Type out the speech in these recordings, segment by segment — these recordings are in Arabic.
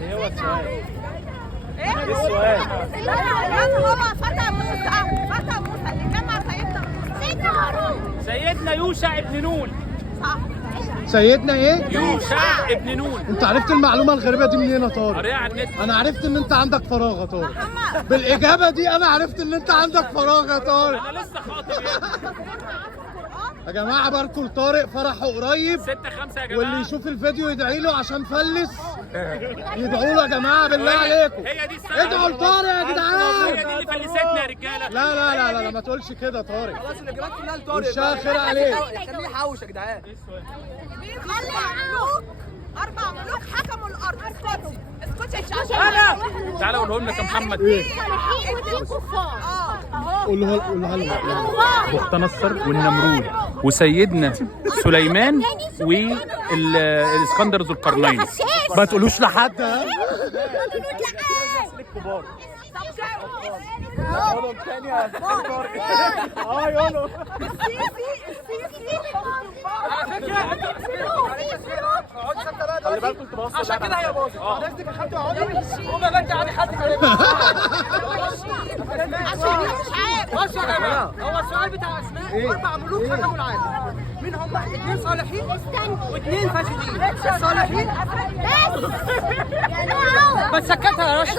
ايه هو السؤال؟ ايه السؤال؟ من هو فتى موسى؟ فتى موسى اللي كان مع سيدنا موسى. سيدنا هارون. سيدنا يوشع ابن نون. صح. سيدنا ايه؟ يوشع ابن نون. انت عرفت المعلومه الغريبه دي منين يا طارق؟ قريها على النت. انا عرفت ان انت عندك فراغ يا طارق. بالاجابه دي انا عرفت ان انت عندك فراغ يا طارق. انا لسه خاطب يعني. يا جماعه باركوا لطارق فرحه قريب. 6-5 يا جماعه. واللي يشوف الفيديو يدعي له عشان فلس. يدعوا له يا جماعه بالله عليكم. هي دي السنه. ادعوا لطارق يا هي جدعان. دي اللي فلستنا يا رجاله. لا لا لا لا ما تقولش كده يا طارق. خلاص الاجابات كلها لطارق. وشها خير عليك. خليه يحوش يا جدعان. أربع ملوك حكموا الأرض. اسكتي اسكتي يا شاشة. انا تعالى قولهم لك يا محمد. قولها لنا. بخت نصر والنمرود وسيدنا سليمان والاسكندر ذو القرنين. ما تقولوش لحد ها. الكبار. يقولوا تاني يا طارق. يقولوا. خلي بالكم انتوا باصين عشان كده هي باظت. قصدك يا خالتي اقعدي وما بنت علي حد كمان. بص يا جماعه هو السؤال بتاع اسماء 4 ملوك حكموا العالم. مين هم؟ 2 صالحين و2 فاسدين. الصالحين بس سكتها يا رشا.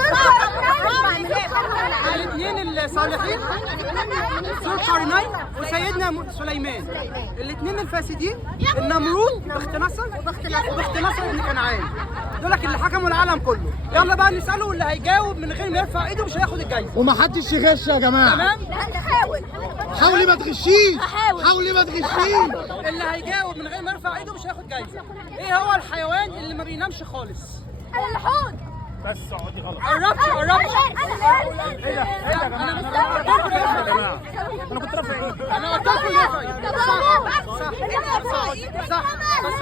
الاثنين الصالحين ذو القرنين وسيدنا سليمان. الاثنين الفاسدين النمرود بخت نصر وبخت نصر ابن كنعان. دولك اللي حكموا العالم كله. يلا بقى نساله واللي هيجاوب من غير ما يرفع ايده مش هياخد الجايزه. ومحدش يغش يا جماعه. تمام؟ حاولي ما تغشيش. حاولي ما تغشيش. اللي هيجاوب من غير ما يرفع ايده مش هياخد جايزه. ايه هو الحيوان اللي ما بينامش خالص؟ الحوت. بس اقعدي غلط. قربتش. انا كنت رافع ايدي. انا قلت لكم يرفع ايده. صح بس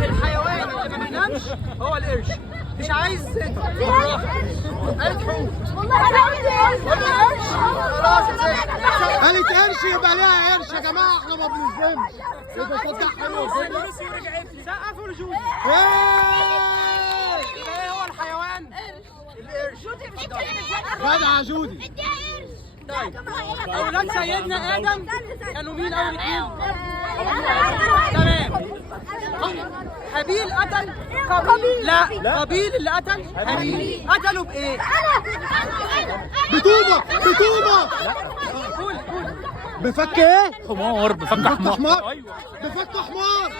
الحيوان اللي ما بينامش هو القرش. مش عايز بالراحه. قالت حوت. خلاص قالت قرش يبقى ليها قرش يا جماعه. احنا ما بنظلمش. يبقى صدق حلو. سقفوا لجوزي. ايه هو الحيوان؟ القرش. جدع جودي. طيب اولاد سيدنا ادم كانوا مين اول اثنين؟ تمام. هابيل قتل قابيل. لا قابيل اللي قتل هابيل. قتلوا بايه؟ بطوبه. قول. بفك ايه؟ حمار. بفك حمار. حمار. ايوه. بفك حمار.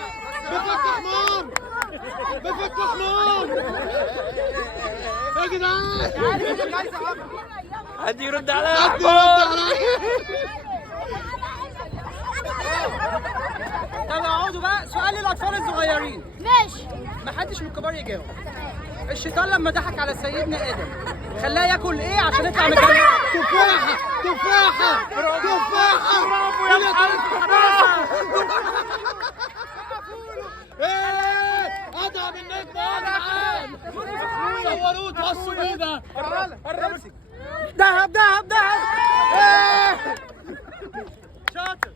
يا جدعان. حد يرد عليا. حد يرد عليا. طب اقعدوا بقى. سؤال للاطفال الصغيرين. ماشي. ما حدش من الكبار يجاوب. الشيطان لما ضحك على سيدنا ادم خلاه ياكل ايه عشان يطلع من الجنه؟ تفاحه. برافو يا محمد. ايه ادعم النجم يا جدعان. صوروه توصوا بينا. قرب. دهب. شاطر.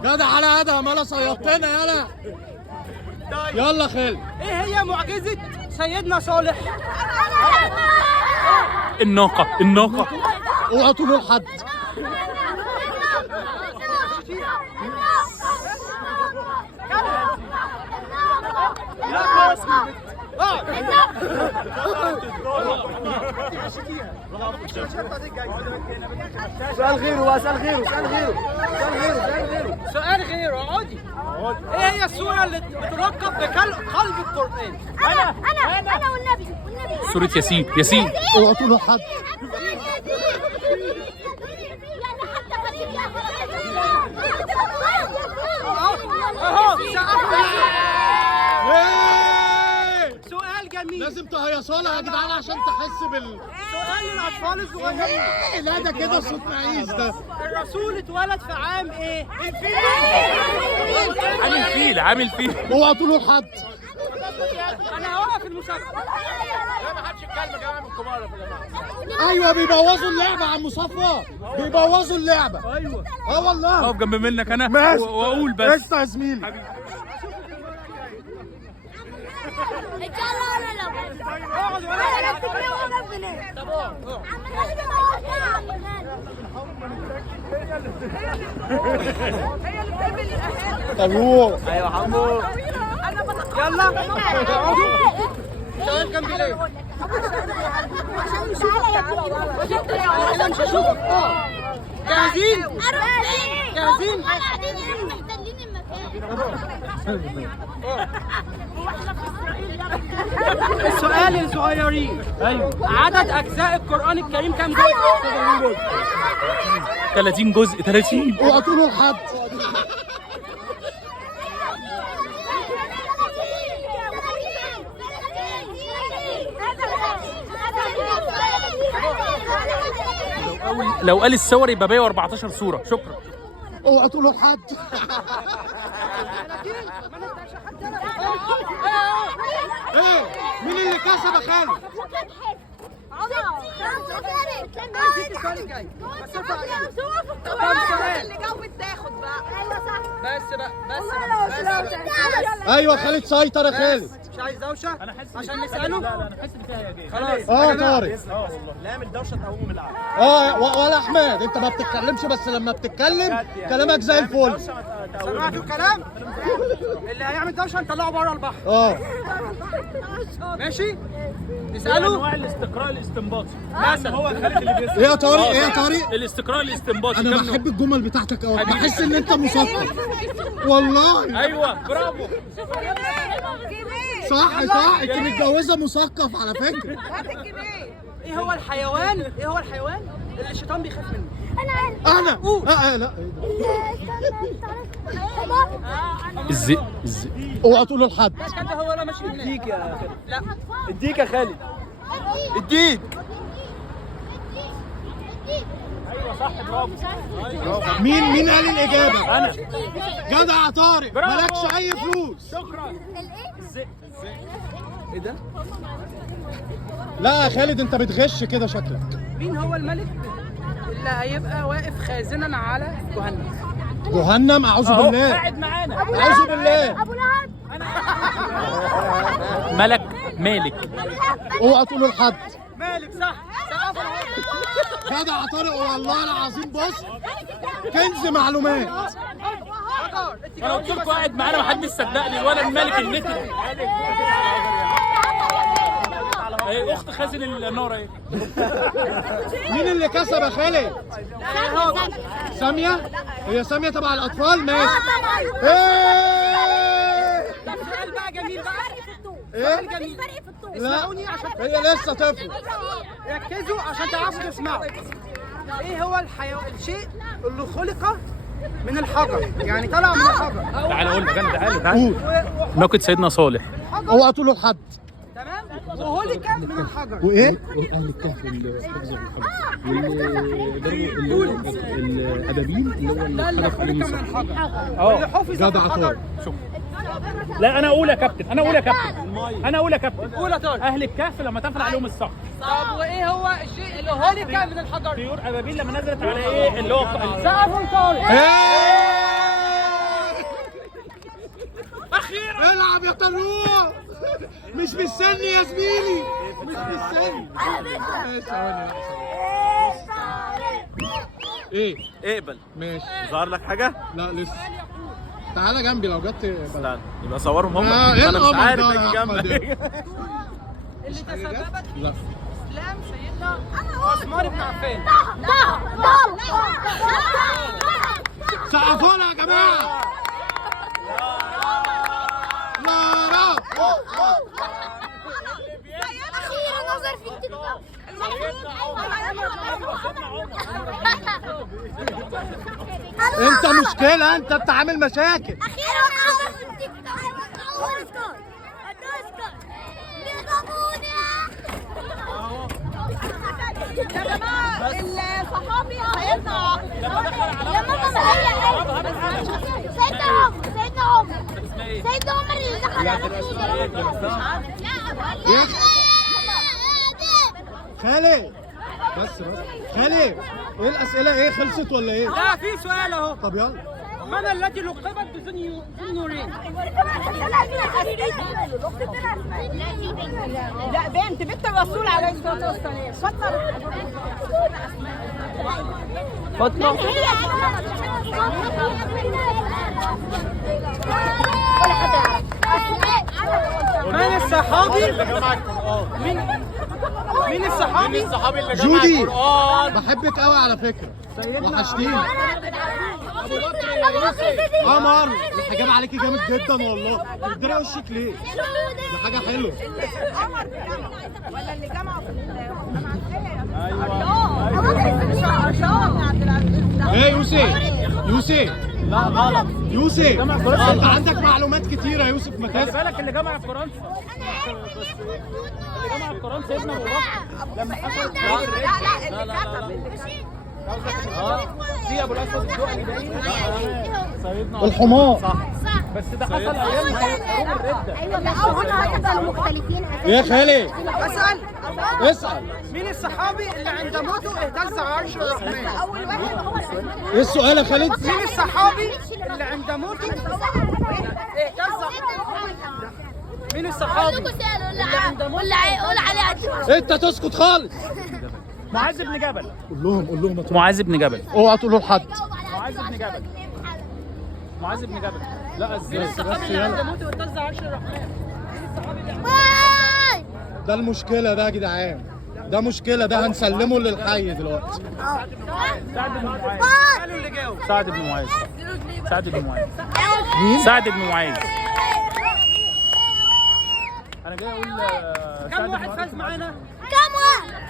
جدع على ادهم. يلا صيدتنا يلا. يلا خالد. ايه هي معجزة سيدنا صالح؟ الناقه. اوعوا تقولوا لحد. سؤال غيره. سؤال غيره. اقعدي. ايه هي السورة اللي بتلقب بقلب القرآن؟ أنا والنبي. سورة ياسين. اوعوا تقولوا لحد. اهو سؤال جميل. لازم تهيصوا لها يا جدعان عشان تحس سؤال للاطفال الصغيرين. لا ده كده صوت معيز ده. الرسول اتولد في عام ايه؟ عامل فيل. اوعوا تقولوا لحد. انا هوقف المسابقة. ما حدش يتكلم يا جماعه من الكبار يا جماعه. ايوه بيبوظوا اللعبه يا عم صفوه. بيبوظوا اللعبه. ايوه. والله. اقف جنب منك انا ماشي. واقول بس. يا زميلي. هي اللي بتعمل الاهالي. طب روح. ايوه حمو. انا بتقطع. يلا سؤال كام بلاد؟ انا مش هشوفك. جاهزين؟ جاهزين؟ محتلين المكان. السؤال للصغيرين. ايوه عدد اجزاء القران الكريم كام جزء؟ 30 جزء 30. اوعى تقولوا لحد. لو قال السور يبقى 114 سورة. شكرا. اوعى تقولوا لحد. ايه مين اللي كسب يا خالد؟ السؤال الجاي اللي جاوبت تاخد بقى. بس ايوه خالد سيطر يا خالد. مش عايز دوشه عشان نساله. انا حاسس ان فيها هديه. خلاص طارق. والله لا اعمل دوشه تقوم العب. ولا احمد انت ما بتتكلمش، بس لما بتتكلم كلامك زي الفل. سمعتوا الكلام؟ اللي هيعمل دوشه نطلعه بره البحر. ماشي؟ نساله. انواع الاستقراء الاستنباطي مثلا. هو خالد اللي بيسال. ايه يا طارق؟ ايه يا طارق؟ الاستقراء الاستنباطي. انا بحب الجمل بتاعتك قوي، بحس ان انت مثقف والله. ايوه برافو. صح انت متجوزه مثقف على فكره. هات الجنيه. ايه هو الحيوان اللي الشيطان بيخاف منه؟ انا لا الذئب. اوعى تقولوا لحد. كده هو لا ماشي هناك. اديك يا خالد. لا اديك يا خالد. اديك. ايوه صح برافو. مين قال الاجابه؟ انا. جدع يا طارق، برافو. مالكش اي فلوس. شكرا. ايه ده؟ لا يا خالد انت بتغش كده شكلك. مين هو الملك اللي هيبقى واقف خازنا على جهنم؟ جهنم؟ اعوذ اهو بالله. قاعد معانا. اعوذ بالله. ابو لهب. ملك مالك. اوعى تقولوا لحد. مالك صح. جدع يا طارق والله العظيم. بص كنز معلومات. انا قلت لكم قاعد معانا محدش صدقني ولا الملك النتن. ايه اخت خازن النار ايه. مين اللي كسب يا خالد؟ سامية؟ هي سامية تبع الأطفال؟ ماشي. إيه؟ سؤال بقى جميل بقى. إيه؟ جميل. لا اسمعوني عشان هي لسه طفل. ركزوا عشان تعرفوا تسمعوا. ايه هو الشيء اللي خلق من الحجر؟ يعني طلع من الحجر. تعالى اقول لك انا. تعالى. ناقة سيدنا صالح. اوعى تقولوا لحد. تمام؟ وهلك من الحجر. وإيه؟ واهل الكهف اللي حفظوا الحجر والادابين اللي هو ده اللي حدث خلق عليه من موسى. الحجر. واللي حفظ جدع من الحجر. طارق. لا انا اقول يا كابتن. انا اقول يا كابتن. قول يا طارق. اهل الكهف لما تفل عليهم الصخر. طب وايه هو الشيء اللي هلك من الحجر؟ طيور ابابيل لما نزلت على ايه اللي هو سقف طارق. أخيرا العب يا طروق. مش مستني يا زميلي. مش مستني. ايه؟ اقبل. ماشي. ظهر لك حاجه؟ لا لسه. تعالى جنبي لو جت. استنى يبقى صورهم هم. ايه انا مش القمر عارف ده يا اجي أحمد؟ جنبك. اللي تسببت في لا. اسلام سيدنا عثمان بن عفان. سقفونا يا جماعة. لا رب. اخيرا نظر في التيك توك. انت مشكلة، انت بتعمل مشاكل. اخيرا نظر في التيك توك. يا جماعه الصحابي هيطلع. يا ماما ما هي سيدنا عمر سيدنا عمر اللي دخل على خالد بس خالد ايه الأسئلة؟ ايه خلصت ولا ايه؟ لا في سؤال اهو. طب يلا. من التي لقبت بذو النورين؟ لا بنت الرسول عليه الصلاه والسلام. فاطمه. من الصحابي؟ مين الصحابي؟ اللي جمع جودي القرآن. بحبك قوي على فكره، وحشتيني. قمر الحجاب عليكي جامد جدا والله. تقدري وشك ليه؟ دي حاجه حلوه. قمر ولا اللي جمعوا في ايه يوسف يوسف لا غلط. يوسف جمع فرنسا. انت عندك معلومات كتيره يا يوسف، ما خلي تسأل. بالك اللي جمع في فرنسا. بس اللي جمع في فرنسا سيدنا ابو بكر لما حصل لا اللي كتب في ابو الاسود الدؤلي باين. سيدنا الحمار. صح. بس ده حصل ايام حروب الرده. ايوه بس هم كانوا مختلفين يا خالد اسأل. اسال. مين الصحابي اللي عند موته اهتز عرش الرحمن؟ اول واحد هو ايه السؤال يا خالد؟ مين الصحابي اللي عند موته اهتز؟ مين الصحابي اللي عند موته؟ قول عليه انت تسكت خالص. معاذ بن جبل. قول لهم معاذ بن جبل. اوعى تقولوا لحد. معاذ بن جبل. معاذ بن جبل. لا ازاي؟ الصحابي اللي عند موته اهتز عرش الرحمن. ده المشكله ده يا جدعان، ده مشكله، ده هنسلمه للحي دلوقتي. سعد بن معاذ. قالوا اللي جاوب. سعد بن معاذ. سعد بن معاذ. سعد بن معاذ. انا جاي اقول كم واحد فاز معانا؟ كم واحد؟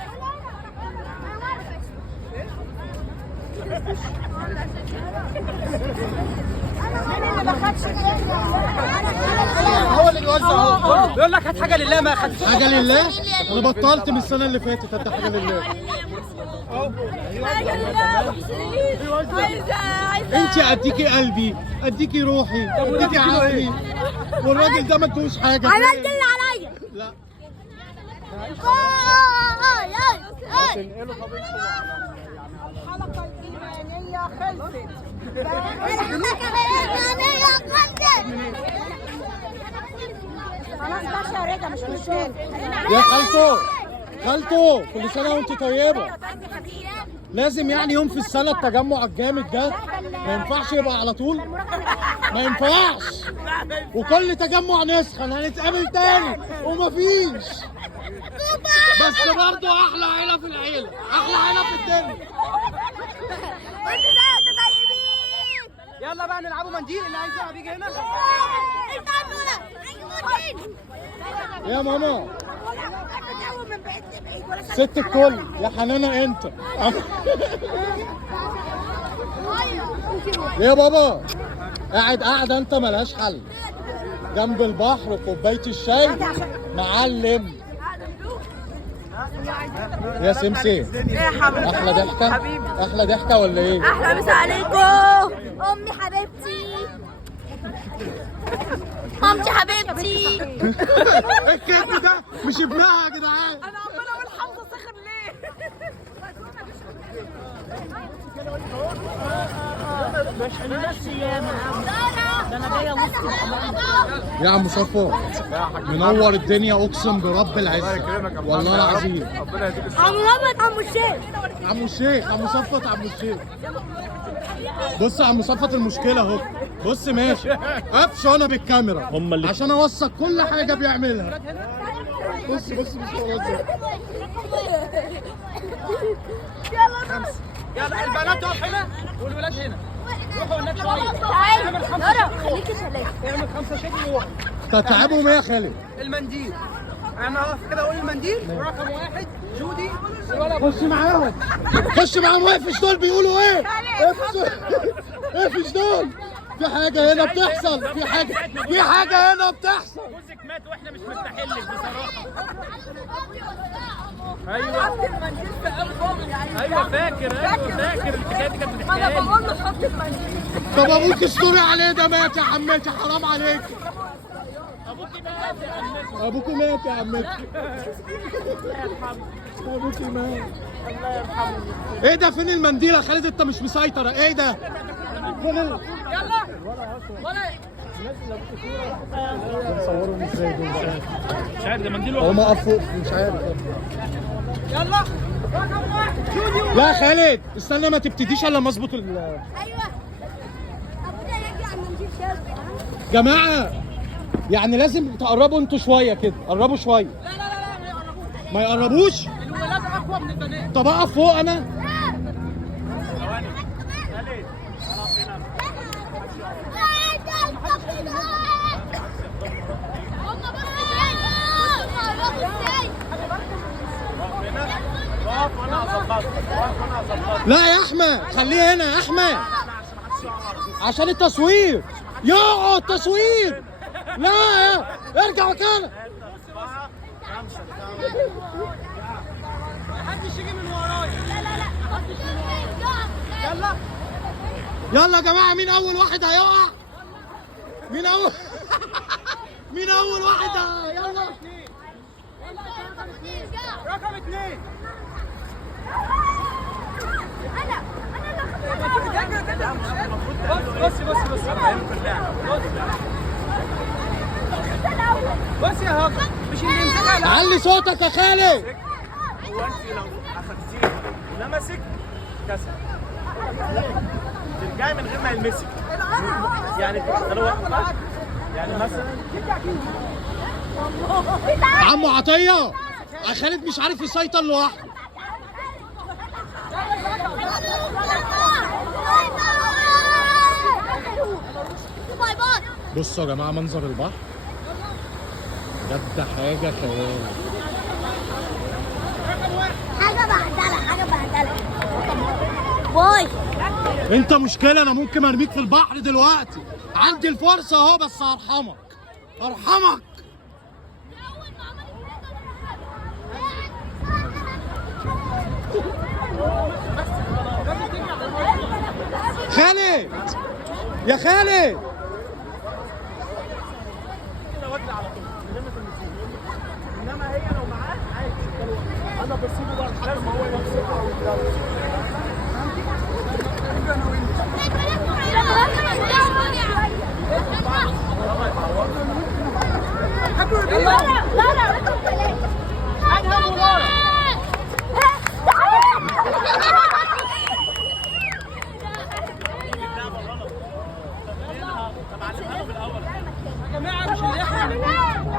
هو اللي بيوزع. بيقول لك هات حاجه لله ما خدتش. حاجه لله. انا بطلت من السنه اللي فاتت ادي حاجه لله. انت اديكي قلبي، اديكي روحي، اديكي عقلي، والراجل ده ما ادوش حاجه. عملت اللي عليا. لا الحلقه الايمانيه خلصت. خلاص ماشي يا رضا مش مشكله. يا خالته، خالته كل سنه وانت طيبه. لازم يعني يوم في السنه التجمع الجامد ده، ما ينفعش يبقى على طول، ما ينفعش. وكل تجمع نسخن هنتقابل تاني ومفيش. بس برضه احلى عيله في العيله، احلى عيله في الدنيا. يلا بقى نلعبوا منديل، اللي عايز يلعب يجي هنا. يا ماما ست الكل يا حنانه انت. يا بابا قاعده انت ملهاش حل جنب البحر وكوبايه الشاي معلم. يا سمسم احلى ضحكه، احلى ضحكه ولا ايه؟ احلى مسا عليكم. امي حبيبتي، مامتي حبيبتي. الكذب ده مش ابنها يا جدعان. انا عماله اقول حمزه صخر ليه؟ يا عم صفوت منور الدنيا اقسم برب العزه والله العظيم. عم رمض عم الشيخ. عمو الشيخ، عمو صفوت، عمو الشيخ. بص يا عم صفوت المشكله اهو. بص ماشي قفش انا بالكاميرا هم اللي عشان اوثق كل حاجه بيعملها. بص مش هوزع. يلا البنات تقف هنا والولاد هنا. روحوا هناك شويه. تعالى خليكي ثلاثة. اعمل 5 شكل وواحد. تتعبهم ايه يا خالد؟ المنديل. انا هقف كده اقول المنديل. رقم 1 جودي الولد. خش معاهم، خش معاهم. وقفش دول بيقولوا ايه؟ وقفش دول. في حاجة هنا بتحصل، في حاجة هنا بتحصل. جوزك مات واحنا مش مستحلك بصراحه. ايوه فاكر الحكايه دي كانت بتحكيها لي. بقول له حط المنديل. طب ابوك استوري عليه ده مات يا عمتي، حرام عليك. ابوكي مات يا عمتي. ابوكي مات. الله يرحمه. ايه ده؟ فين المنديل يا خالد؟ انت مش مسيطر. ايه ده؟ بيصورهم ازاي دول؟ مش عارف ده منديل هم قفوا مش عارف. يلا لا خالد استنى ما تبتديش الا لما اظبط ايوه ابويا يجي على المنديل شاف. جماعه يعني لازم تقربوا انتوا شويه كده، قربوا شويه. ما يقربوش. الولاد اقوى من البنات. طب اقف فوق انا. لا يا احمد خليه هنا يا احمد عشان التصوير. يقعد تصوير. لا يا ارجع مكانك. محدش يجي من ورايا. يلا يلا يا جماعه مين اول واحد هيقع؟ مين اول مين اول واحد يلا رقم 2. بص بص يا هاجر مش اللي يمسكها. لا علي صوتك يا خالد. هو انت لو اخدتيه ولمسك كسر ترجعي من غير ما يلمسك. يعني لو يعني مثلا عمو عطيه خالد مش عارف يسيطر لوحده. بصوا يا جماعه منظر البحر بجد حاجه خيال. حاجه بهدله باي. انت مشكله انا ممكن ارميك في البحر دلوقتي. عندي الفرصه اهو بس هرحمك. خالد يا خالد انما هي لو معاك عادي انا بسيبه بقى لحد ما هو يمسك.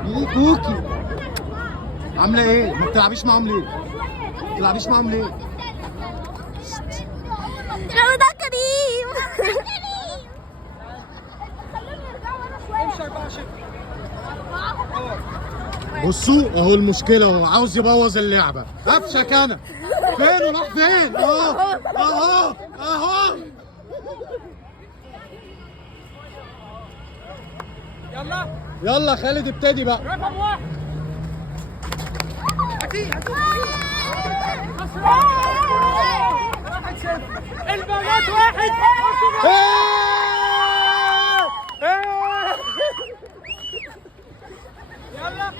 ايه كوكي عامله ايه؟ ما بتلعبيش معاهم ليه؟ ده كريم. بصوا اهو المشكله اهو عاوز يبوظ اللعبه. قفشك انا فين وراح فين؟ اهو يلا خالد ابتدي بقى. رقم 1. البنات 1. يلا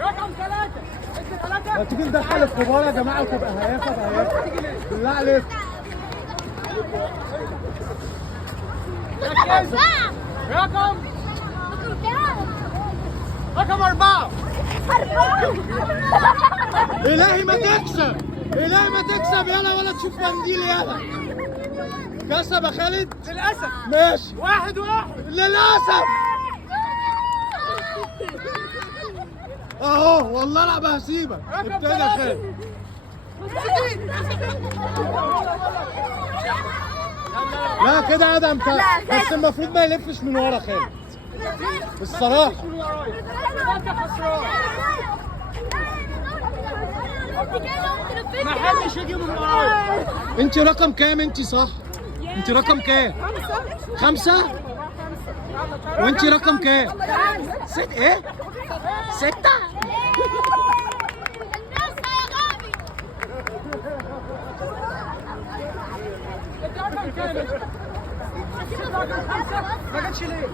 رقم 3. ما تيجي ندخل الكبار يا جماعه وتبقى هيافه بالله عليك. رقم 4. الهي ما تكسب يلا ولا تشوف منديل يلا. كسب يا خالد للأسف. ماشي 1-1. للاسف اهو والله لا هسيبك. ابتدى يا خالد. لا كده ادم بس المفروض ما يلفش من ورا خالد الصراحه. ما حدش يجي من ورايا. انت رقم كام؟ انت صح. انت رقم كام؟ 5. وانت رقم كام؟ 6. ايه؟ 6. ما جاتش ليه؟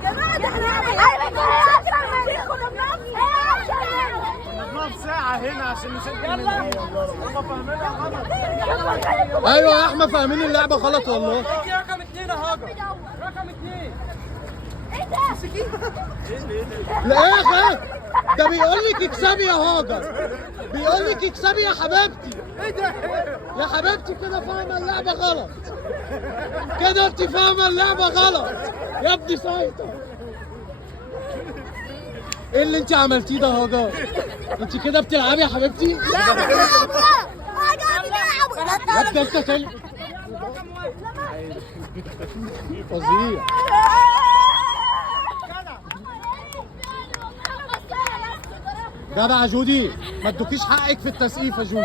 نقعد ساعة هنا عشان نسجل المنديل. هم فاهمينها غلط. ايوه يا احمد فاهمين اللعبه غلط والله. رقم 2 يا هاجر. رقم 2. ايه ده؟ لا يا اخي، ده بيقول لك اكسبي يا هاجر، بيقول لك اكسبي يا حبيبتي. ايه ده؟ يا حبيبتي كده فاهمه اللعبه غلط، كده انت فاهمه اللعبه غلط يا ابني سيطر. ايه اللي انت عملتيه ده يا هاجر؟ انت كده بتلعبي يا حبيبتي؟ يا ابني انت تاني فظيع. جدع يا جودي، ما ادوكيش حقك في التسقيف يا جودي.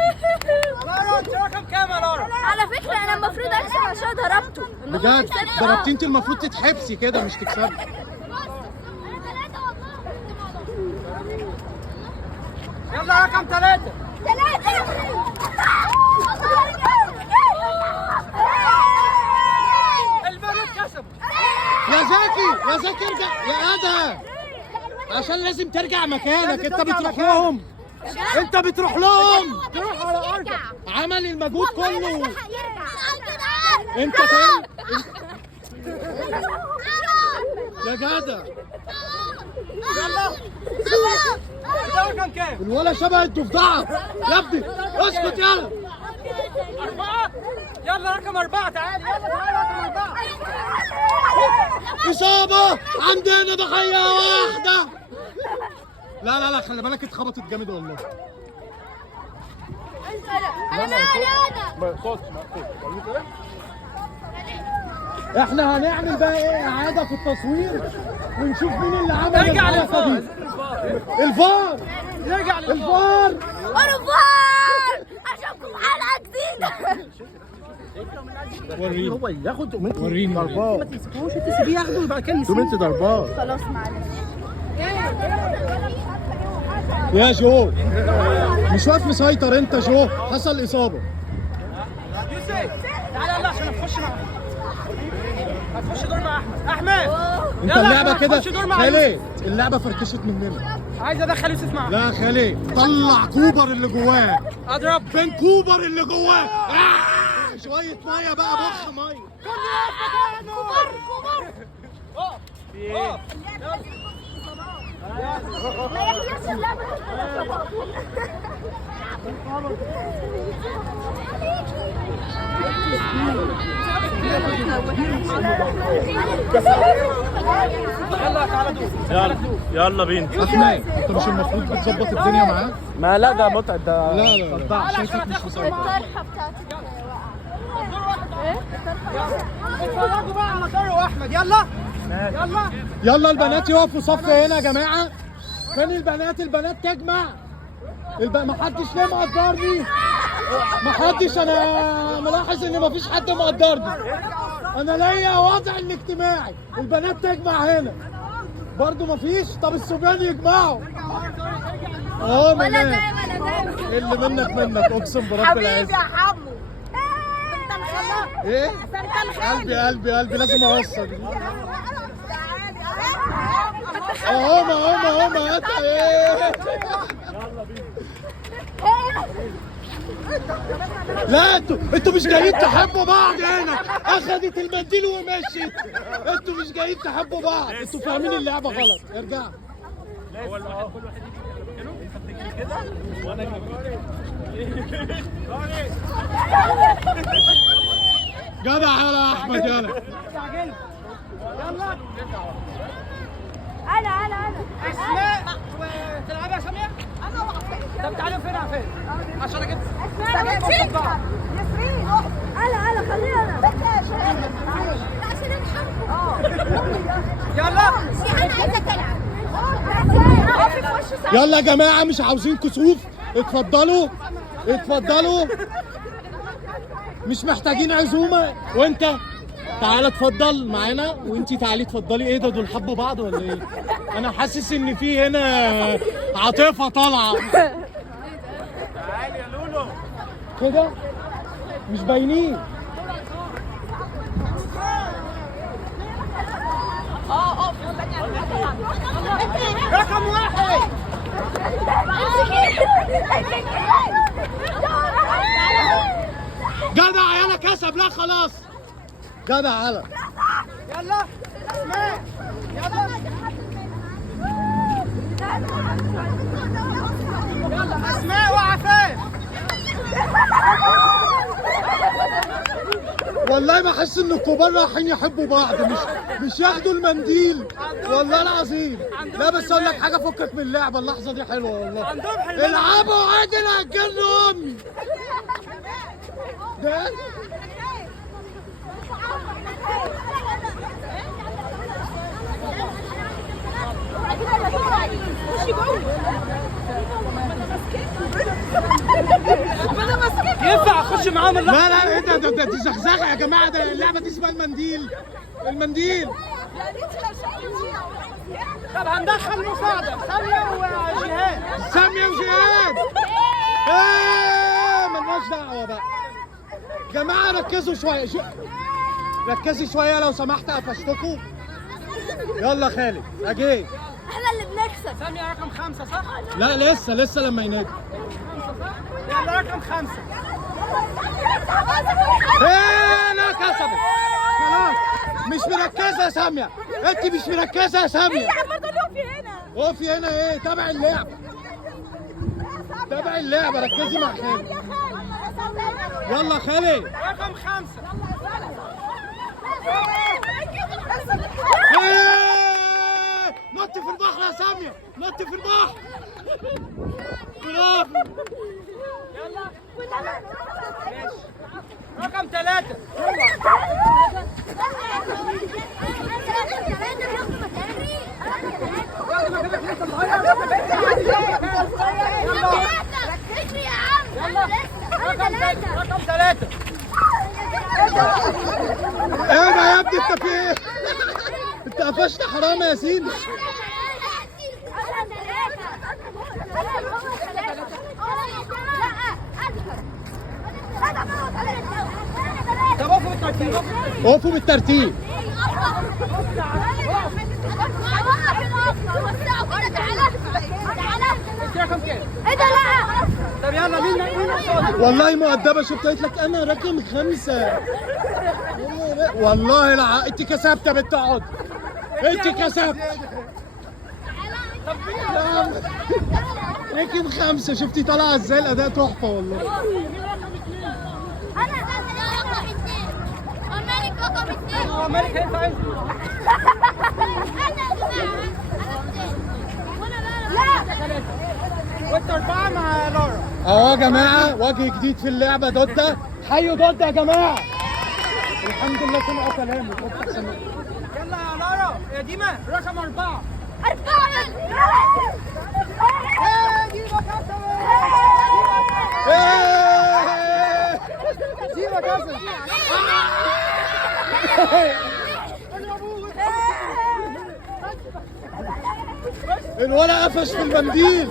لارا انت رقم كام يا لارا؟ على فكرة أنا المفروض أكسب عشان ضربته. بجد ضربتي انت، المفروض تتحبسي كده مش تكسبي. يلا رقم 3. البنات كسبوا. يا زكي يا زكي ارجع يا ادهم، عشان لازم ترجع مكانك. انت بتروح لهم، انت بتروح لهم. تروح على ارضك. عمل المجهود كله انت تاني يا جدع. ده رقم كام؟ الولا شبه الضفدعه يا ابني، اسكت يلا. 4. يلا رقم 4 تعالي. يلا تعالي رقم 4. اصابه، عندنا ضحيه واحده. لا لا لا خلي بالك اتخبطت جامد والله. احنا هنعمل بقى ايه اعاده في التصوير ونشوف مين اللي عمل ارجع الحركه للفار. دي. الفار يرجع الفار أوروبار أشوفكم حلقة جديدة. وريني هو ياخد وريني ضربات. ما تمسكوش، انت سيبيه ياخده وبعد كده انتوا بنت ضربات. خلاص معلش. يا جو مش واقف مسيطر انت. جو حصل اصابه. يوسف تعالى يلا عشان نخش مع هتخش دور مع احمد. انت يلا اللعبه احنا كده هنخش دور مع خالد، اللعبه فركشت مننا. عايز ادخل يوسف معاك. لا خالد طلع كوبر اللي جواه. اضرب. فين كوبر اللي جواه؟ شويه ميه بقى، بخ ميه. ما يخلصش اللعبة. يلا تعالى دور. يلا بينا. احمد انت مش المفروض بتظبط الدنيا معاه؟ ما لا ده متعب ده. لا لا لا شايفك مش مسيطر. الطرحة بتاعتي اتفرجوا بقى على دور واحمد. يلا يلا يلا البنات يقفوا صف هنا يا جماعه. فين البنات؟ البنات تجمع. محدش ليه مقدرني؟ محدش. انا ملاحظ ان مفيش حد مقدرني. انا ليا وضع الاجتماعي. البنات تجمع هنا برضو مفيش. طب الصبيان يجمعوا اهو. منال اللي منك اقسم برب العز. حبيبي يا حمو انت مخلص. ايه انت مخلص. قلبي لازم اوصل. اهو ما انت ايه. لا انتوا مش جايين تحبوا بعض هنا. اخدت المنديل ومشيت. انتوا مش جايين تحبوا بعض، انتوا فاهمين اللعبه غلط. ارجع. هو الواحد كل واحد يجي على مكانه. انت بتجري كده وانا اجري. جدع يلا احمد يلا. يلا أنا اسماء تلعبي يا ساميه. طب تعالوا فين يا فين عشان اجيب أنا خليني أنا. عشان نحرك. يلا أنا عايزة تلعب. يلا يا جماعه مش عاوزين كسوف. اتفضلوا اتفضلوا، مش محتاجين عزومه. وانت تعالى اتفضل معانا، وانتي تعالي اتفضلي. ايه ده دول حبوا بعض ولا ايه؟ انا حاسس ان في هنا عاطفه طالعه. تعالي يا لولو. كده مش باينين. رقم 1. جدع يلا كسب. لا خلاص جدع يلا. يلا اسماء يلا اسماء وعفاف. والله بحس ان الكبار رايحين يحبوا بعض، مش ياخدوا المنديل والله العظيم. لا بس اقول لك حاجه، فكك من اللعبه، اللحظه دي حلوه والله. عندهم حلوة. العبوا عادل هتجنوا امي. ده ينفع اخش معاهم اللحظه؟ لا لا، ايه ده دي زغزغه يا جماعه، ده اللعبه دي اسمها المنديل. المنديل. طب هندخل مساعده ساميه وجهاد. ساميه وجهاد. ايه مالناش دعوه بقى. جماعه ركزوا شويه، ركزي شويه لو سمحت، قفشتكم. يلا خالد اجي. احنا اللي بنكسب. ساميه رقم 5 صح؟ لا لسه لما ينادي. يلا رقم 5. ايه لا كسبت خلاص. مش مركزه يا ساميه، انت مش مركزه يا ساميه. اقفي هنا ايه؟ تابع اللعبه، ركزي مع خالد. يلا خالد. رقم 5. نط في البحر يا ساميه، نط في البحر. برافو. يلا رقم 3. رقم 3. ايه ده يا ابني، انت في ايه؟ انت قفشت حرام يا ياسين. طب وقفوا بالترتيب. وقفوا بالترتيب. انت رقم كام؟ ايه ده؟ لا طب يلا مين قصادك؟ والله مؤدبه، شفت قلت لك انا رقم 5. والله لا، انت كسبت يا بنت، اقعد. انت كسبت. رقم 5، شفتي طالعه ازاي؟ الاداء تحفه والله. انا رقم 2. ومالك رقم 2. هو مالك هينفع ينزل؟ وانت 4 مع لارا. اهو يا جماعه وجه جديد في اللعبه، دوده. حيوا دوده يا جماعه. الحمد لله سمعوا كلامي. يلا يا لارا يا ديما رقم 4. 4. ديما كسبت. إيه! ديما كسبت. الولا قفش في المنديل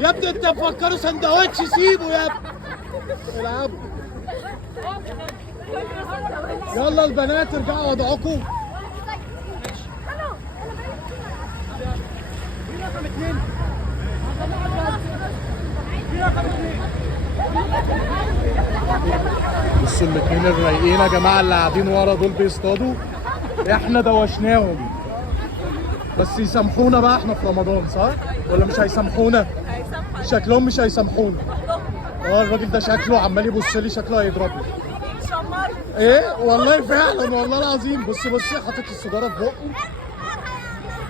يا ابني. انت مفكره سندوتش؟ سيبه يا ابني، العبوا. يلا البنات ارجعوا وضعكم. رقم 2. رقم 2. بصوا الاثنين الرايقين يا جماعه اللي قاعدين ورا دول بيصطادوا، احنا دوشناهم. بس يسامحونا بقى، احنا في رمضان صح؟ ولا مش هيسامحونا؟ شكلهم مش هيسامحونا. الراجل ده شكله عمال يبص لي، شكله هيضربني. ايه والله فعلا والله العظيم. بصي حاطط السيجاره في بقه.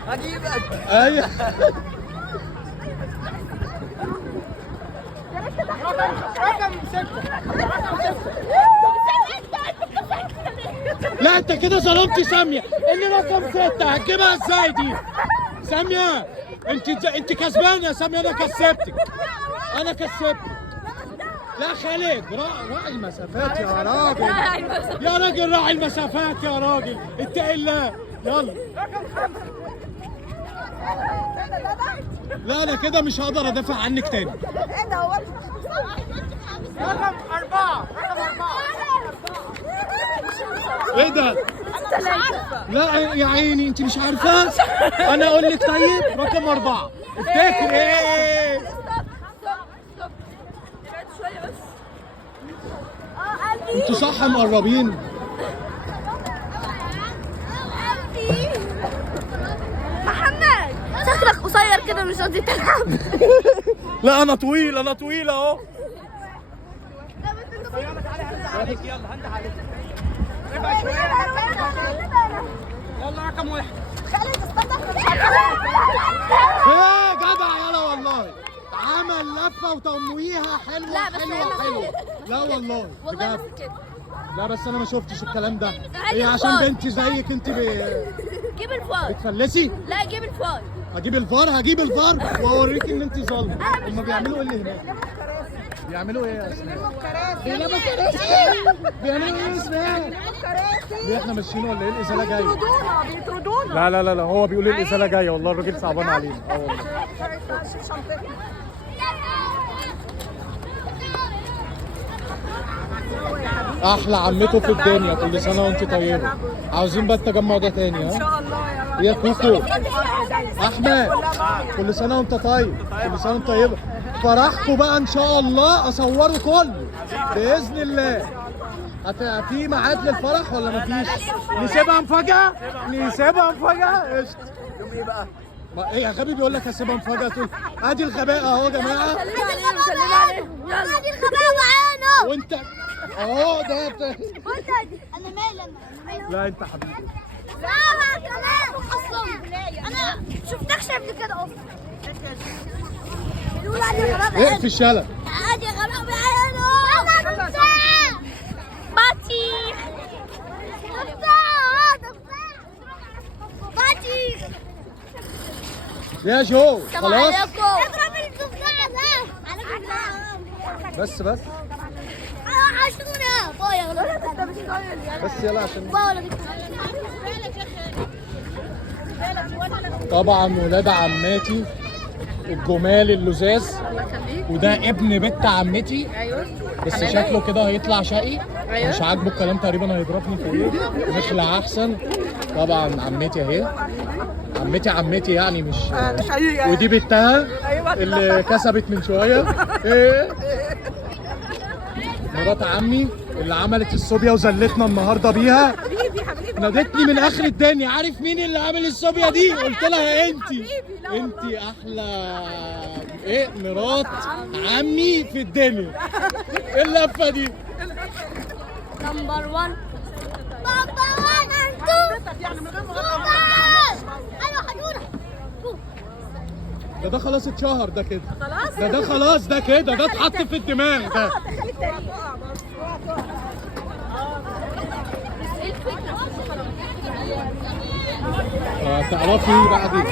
هجيبك. ايوه. رقم 6. لا انت كده ظلمت ساميه، اللي رقم 6 هتجيبها ازاي دي؟ ساميه انت كسبانه يا ساميه، انا كسبتك. لا خالد، راعي المسافات يا راجل. يا راجل راعي المسافات يا راجل، اتق الله. يلا. لا انا كده مش هقدر ادافع عنك تاني. رقم 4. ايه ده؟ لا يا عيني انت مش عارفه. انا اقول لك طيب، رقم 4 افتكر. ايه انتوا صح مقربين. قصير كده مش راضي تلعب. لا انا طويل، انا طويل اهو. يلا رقم واحد. ايه جدع يلا والله، عمل لفه وتمويها حلوه. لا، بس هي حلوه ما حلوه. كده. لا والله والله بجد. بس كده. لا بس انا ما شفتش الكلام ده. عادي هي عشان خالص. بنتي زيك انت جيب الفار. بتفلسي. لا جيب الفار. هجيب الفار، هجيب الفار واوريك ان انت ظالمه. هم بيعملوا ايه اللي هناك؟ بيعملوا ايه يا اسماء؟ بيلعبوا كراسي. بيعملوا ايه يا اسماء؟ ليه احنا ماشيين ولا ايه؟ الازاله جايه. بيطردونا. لا لا لا لا، هو بيقول الازاله جايه والله، الراجل صعبان علينا. اه والله. احلى عمته في الدنيا، كل سنه وانت طيبه. عاوزين بقى التجمع ده تاني. ها الله يا رب. يا كوكو احمد، كل سنه وانت طيب، كل سنه وانت طيبه. فرحكم بقى ان شاء الله اصوره كله باذن الله. في ميعاد للفرح ولا مفيش؟ نسيبها مفاجاه، نسيبها مفاجاه. قشطه. يوم ايه بقى؟ ما ايه يا غبي بيقول لك هسيبها مفاجاه، تقول ادي الغباء اهو يا جماعه. سلمي عليه. يلا. دي الغباء معانا. وانت اهو ده انا مالي انا. لا انت حبيبي. لا كمان اصلا انا شفتكش قبل كده اصلا. بيقول علي غباء ايه في الشلل. عادي غباء بعينه. بطيخ. بطيخ. يا جو خلاص اضرب التفاح ده. عليكم بس عشونا بايا بس يلا عشان بايا. طبعا ولاد عماتي الجمال اللزاز، وده ابن بنت عمتي. بس شكله كده هيطلع شقي. مش عاجبه الكلام تقريبا، هيضربني في ايه. نخلع احسن. طبعا عمتي اهي، عمتي يعني مش حقيقة. ودي بنتها اللي كسبت من شويه. ايه مرات عمي اللي عملت الصوبيا وزلتنا النهارده بيها. نادتني من اخر الدنيا، عارف مين اللي عامل الصوبيا دي؟ قلت لها انتي احلى ايه مرات عمي في الدنيا. ايه اللفه دي؟ نمبر 1 بابا 1 2 ايوه حدونا. ده خلاص اتشهر ده كده. ده خلاص ده كده، ده اتحط في الدماغ ده. تعرفي بقى دي